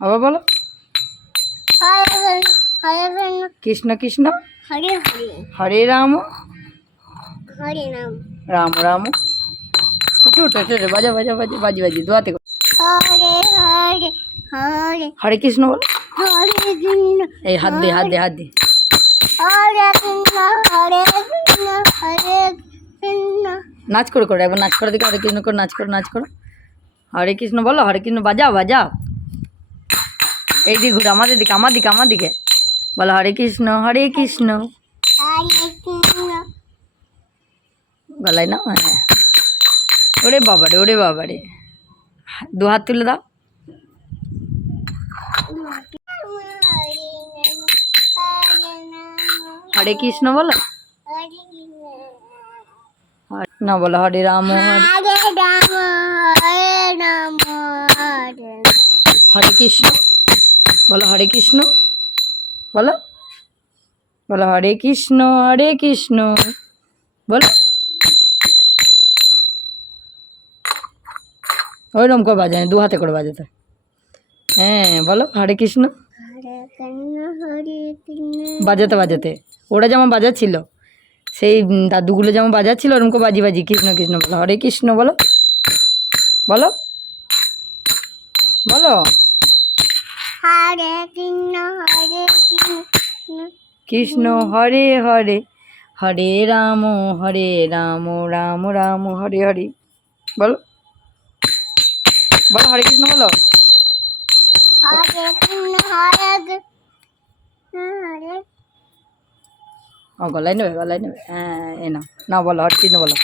আবার বলো কৃষ্ণ কৃষ্ণ হরে রাম রাম রাম উঠে উঠে উঠে বাজা বাজা বাজা বাজি বাজি দোয়াতে হরে কৃষ্ণ বলো এই হাত দে হাত দে হাত দে নাচ করে করো একবার নাচ করে দিকে হরে কৃষ্ণ করে নাচ করো নাচ করো হরে কৃষ্ণ বলো হরে কৃষ্ণ বাজাও বাজাও এই দিকে ঘুরে আমাদের দিকে আমার দিকে আমার দিকে বলো হরে কৃষ্ণ গলায় না হ্যাঁ ওরে বাবারে দু হাত তুলে দাও হরে কৃষ্ণ বলো না বলো হরে রাম হরে কৃষ্ণ বলো হরে কৃষ্ণ বলো বলো হরে কৃষ্ণ বলো ওইরকম করে বাজায় দু হাতে করে বাজাতে হ্যাঁ বলো হরে কৃষ্ণ বাজাতে বাজাতে ওরা যেমন বাজাচ্ছিল সেই দাদুগুলো যেমন বাজাচ্ছিল ওরকম করে বাজি বাজি কৃষ্ণ কৃষ্ণ বলো হরে কৃষ্ণ বলো বলো বলো কৃষ্ণ হরে হরে হরে রাম রাম রাম হরে হরে বলো বলো হরে কৃষ্ণ বলো গলায় নেবে হ্যাঁ এ না বলো হরে কৃষ্ণ বলো